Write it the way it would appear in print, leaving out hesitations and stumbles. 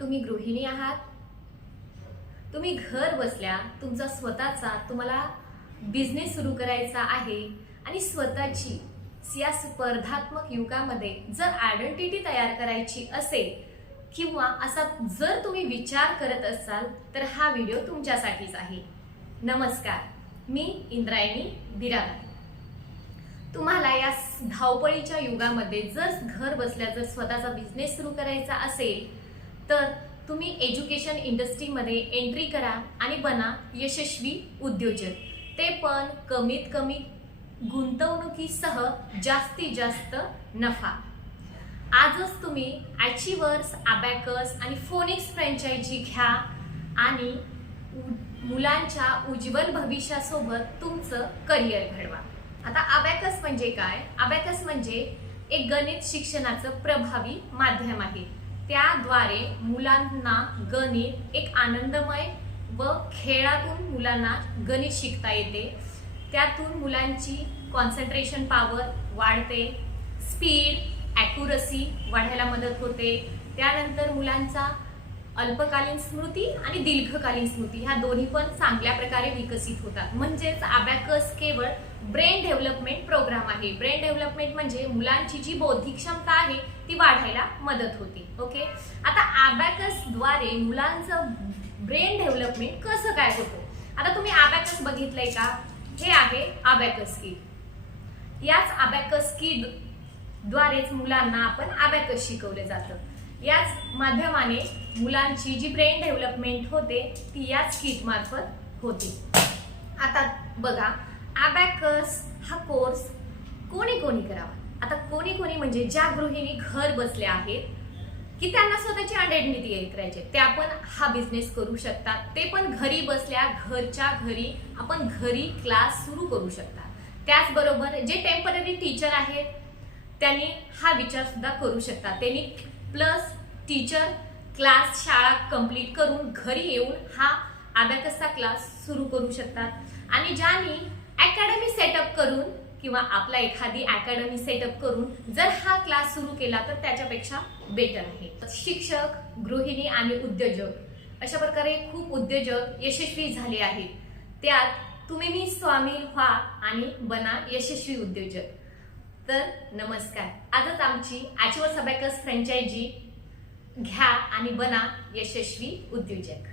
तुम्ही गृहिणी आहात, तुम्ही घर बसल्या तुमचा स्वतःचा तुम्हाला बिझनेस सुरू करायचा आहे आणि स्वतःची या स्पर्धात्मक युगामध्ये जर आयडेंटिटी तयार करायची असेल किंवा असा जर तुम्ही विचार करत असाल तर हा व्हिडिओ तुमच्यासाठीच आहे। नमस्कार, मी इंद्रायणी बिरादार। तुम्हाला या धावपळीच्या युगामध्ये जर घर बसल्या जर स्वतःचा बिझनेस सुरू करायचा असेल तर तुम्ही एज्युकेशन इंडस्ट्रीमध्ये एंट्री करा आणि बना यशस्वी उद्योजक, ते पण कमीत कमी गुंतवणुकीसह जास्तीत जास्त नफा। आजच तुम्ही अचिव्हर्स, अबॅकस आणि फोनिक्स फ्रँचायझी घ्या आणि मुलांच्या उज्ज्वल भविष्यासोबत तुमचं करिअर घडवा। आता अबॅकस म्हणजे काय? अबॅकस म्हणजे एक गणित शिक्षणाचं प्रभावी माध्यम आहे। त्याद्वारे मुलांना गणित एक आनंदमय व खेळातून मुलांना गणित शिकता येते। त्यातून मुलांची कॉन्सन्ट्रेशन पॉवर वाढते, स्पीड, ॲक्युरसी वाढायला मदत होते। त्यानंतर मुलांचा अल्पकालीन स्मृती आणि दीर्घकालीन स्मृती ह्या दोन्ही पण चांगल्या प्रकारे विकसित होतात। म्हणजेच अबॅकस केवळ ब्रेन डेव्हलपमेंट प्रोग्राम आहे। ब्रेन डेव्हलपमेंट म्हणजे मुलांची जी बौद्धिक क्षमता आहे ती वाढायला मदत होते। ओके, आता अबॅकस द्वारे मुलांचं ब्रेन डेव्हलपमेंट कसं काय होतं? आता तुम्ही अबॅकस बघितलंय का? हे आहे अबॅकस किट। याच अबॅकस किट द्वारेच मुलांना आपण अबॅकस शिकवले जातं। याच माध्यमाने मुलांची जी ब्रेन डेव्हलपमेंट होते ती याच किट मार्फत होते। आता बघा, अबॅकस हा कोर्स कोणी कोणी करावा? आता कोणी कोणी म्हणजे ज्या गृहिणी घर बसल्या आहेत की त्यांना स्वतःची आयडेंटिटी करायची, त्या पण हा बिझनेस करू शकतात। ते पण घरी बसल्या घरच्या घरी आपण घरी क्लास सुरू करू शकतात। त्याचबरोबर जे टेम्पररी टीचर आहेत त्यांनी हा विचार सुद्धा करू शकतात। त्यांनी प्लस टीचर क्लास शाळा कंप्लीट करून घरी येऊन हा अबॅकसचा क्लास सुरू करू शकतात। आणि ज्यांनी अकॅडमी सेटअप करून किंवा आपला एखादी अकॅडमी सेटअप करून जर हा क्लास सुरू केला तर त्याच्यापेक्षा बेटर आहे। शिक्षक, गृहिणी आणि उद्योजक अशा प्रकारे खूप उद्योजक यशस्वी झाले आहेत। त्यात तुम्ही मी सामील व्हा आणि बना यशस्वी उद्योजक। तर नमस्कार, आजच आमची अचिव्हर्स अबॅकस फ्रँचायझी घ्या आणि बना यशस्वी उद्योजक।